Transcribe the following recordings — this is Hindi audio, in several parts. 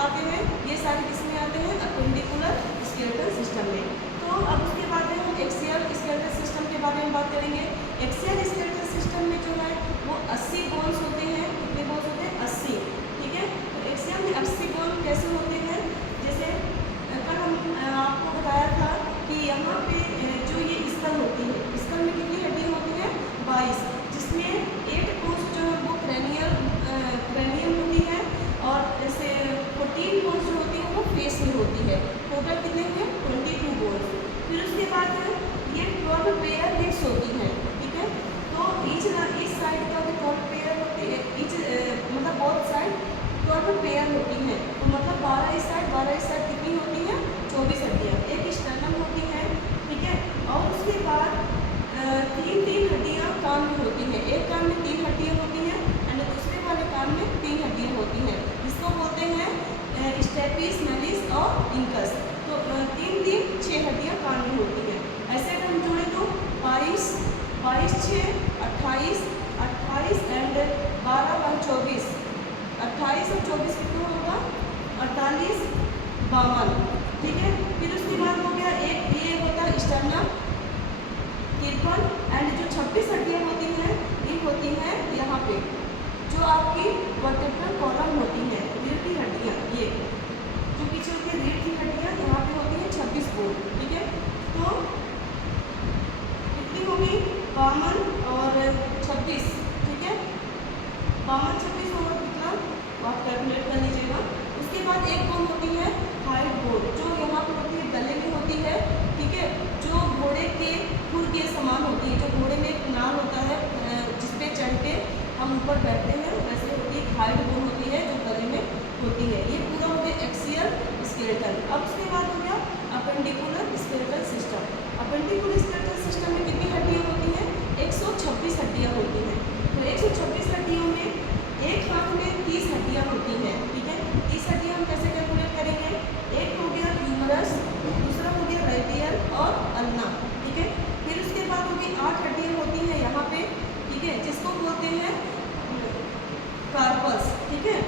आते हैं, ये सारे किसमें आते हैं, अपेंडिकुलर स्केलेटल सिस्टम में। तो अब उसके बाद हम एक्सियल स्केलेटल सिस्टम के बारे में बात करेंगे। एक्सियल स्केलेटल सिस्टम में जो है वो 80 बोन्स होते हैं। कितने बोन्स होते हैं, 80, ठीक है। तो एक्सियल में 80 बोन कैसे होते हैं, जैसे कल हम आपको बताया था कि यहाँ पे जो ये स्कल होती है, स्कल में कितनी हड्डियाँ होती हैं, 22, जिसमें 8 बोन्स जो है वो क्रैनियम होती है और जैसे 14 बोन्स जो होती है वो फेस में होती है। टोटल कितने हुए, 22 बोन्स। फिर उसके बाद ये 12 पेयर हिप्स होती हैं, ठीक है। तो ईच साइड का 12 पेयर होती है, मतलब बोथ साइड 12 पेयर होती हैं। तो मतलब 12 इस साइड कितनी होती है, 24 हड्डियाँ। एक स्टर्नम होती है, ठीक है। और उसके बाद 3 हड्डियाँ कान में होती हैं। एक कान में 3 हड्डियाँ होती हैं और दूसरे वाले कान में 3 हड्डियाँ होती हैं, जिसको बोलते हैं स्टेपिस, मेलिस और इंकस। तो 3 6 हड्डियाँ कान में होती हैं। ऐसे अगर हम जोड़ें तो 22 6 28 एंड 12 1 24, 28 और 24 कितना होगा, 48 52, ठीक है। फिर उसके बाद हो गया एक ये होता है स्टर्नम 53 एंड जो 26 हड्डियाँ होती हैं ये होती हैं यहाँ पे, जो आपकी वर्टेब्रल कॉलम होती है, रीढ़ की हड्डियाँ, ये जो पीछे होती है रीढ़ की हड्डियाँ यहाँ पे होती है 26 बोन, ठीक है। तो कितनी होगी, 52 और 26, ठीक है। 52 26 होगा कितना, आप कैलकुलेट कर लीजिएगा। उसके बाद एक बोन होती है हाइट बोन, जो यहाँ पर होती है गले में होती है, ठीक है। जो घोड़े के खुर के समान होती है, जो घोड़े में एक नाल होता है जिसपे चढ़ के हम ऊपर बैठते हैं, वैसे होती है हाइट बोन होती है जो गले में होती है। ये पूरा हो गया एक्सियल स्केलेटल। अब उसके बाद हो गया appendicular skeletal system. Appendicular skeletal system में कितनी हड्डियाँ होती हैं, 126 हड्डियाँ होती हैं। तो 126 हड्डियों में एक हाथ में 30 हड्डियाँ होती हैं, ठीक है। 30 हड्डियाँ हम कैसे कैलकुलेट करेंगे, एक हो गया ह्यूमरस, दूसरा हो गया रेडियल और अल्ना, ठीक है। फिर उसके बाद होगी 8 हड्डियाँ होती हैं यहाँ पे, ठीक है, जिसको बोलते हैं कार्पस, ठीक है।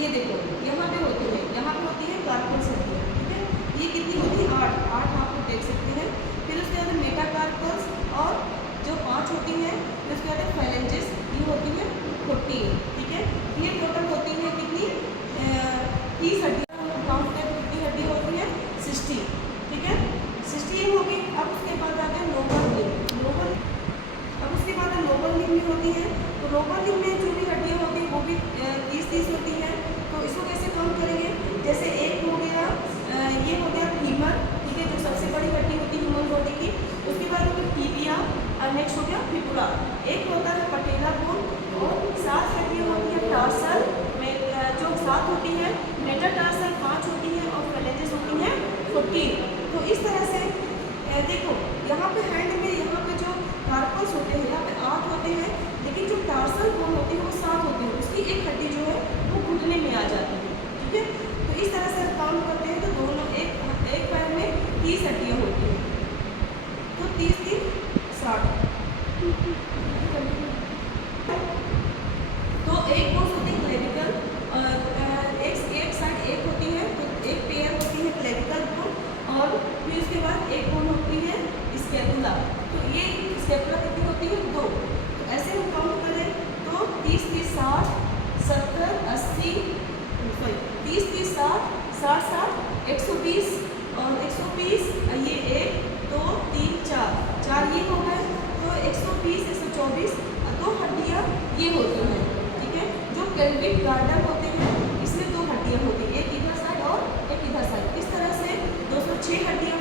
ये देखो यहाँ पे होती है, यहाँ पे होती है कार्पस हड्डियाँ, ठीक है। ये कितनी होती है, 8 आप लोग देख सकते हैं। फिर उसके बाद मेटाकार्पस और जो 5 होती हैं, फिर उसके बाद फाइलेंजेस, ये होती है 14, ठीक है। ये टोटल होती है कितनी, 30 हड्डियाँ काउंट करें तो कितनी हड्डियाँ होती हैं, 60, ठीक है। 60 ये होगी। अब उसके बाद आते हैं लोअर लिम्ब, अब उसके बाद लोअर लिम्ब में होती है। तो लोअर लिम्ब में जो भी हड्डियाँ होती हैं वो भी 30 होती हैं। तो इसको कैसे काउंट करेंगे, जैसे एक हो गया ये हो गया फीमर, ठीक है, जो सबसे बड़ी हड्डी होती है ह्यूमन बॉडी की। उसके बाद हो गया टिबिया और नेक्स्ट हो गया फिबुला। एक होता है पटेला बोन और 7 हड्डियाँ होती है टार्सल में, जो 7 होती है, मेटाटार्सल 5 होती है और फेलेंजेस होती हैं 14। तो इस तरह से देखो यहाँ पे हैंड में यहाँ पे जो कार्पस होते हैं यहाँ पे 8 होते हैं, लेकिन जो टार्सल बोन होती है वो 7 होती है, उसकी एक हड्डी जो है वो घुटने में आ जाती है, ठीक है। तो इस तरह से काउंट करते हैं तो दोनों एक पैर में 30 हड्डियाँ होती हैं। तो 30 30 60, तो एक बोन होती है क्लेविकल, एक साइड एक होती है, तो एक पेयर होती है क्लेविकल बोन, और फिर उसके बाद एक बोन होती है स्कैपुला। तो ये स्कैपुला कितनी होती है, 2। तो ऐसे हम काउंट करें तो 30 30 60 70 80 30 30 60 60 60 120 और 120, ये 1 2 3 4 ये हो गए। तो 120 124 2 हड्डियाँ ये होती हैं, ठीक है। जो पेल्विक गार्डर होते हैं इसमें 2 हड्डियाँ होती हैं, एक इधर साइड और एक इधर साइड। इस तरह से 206 हड्डियाँ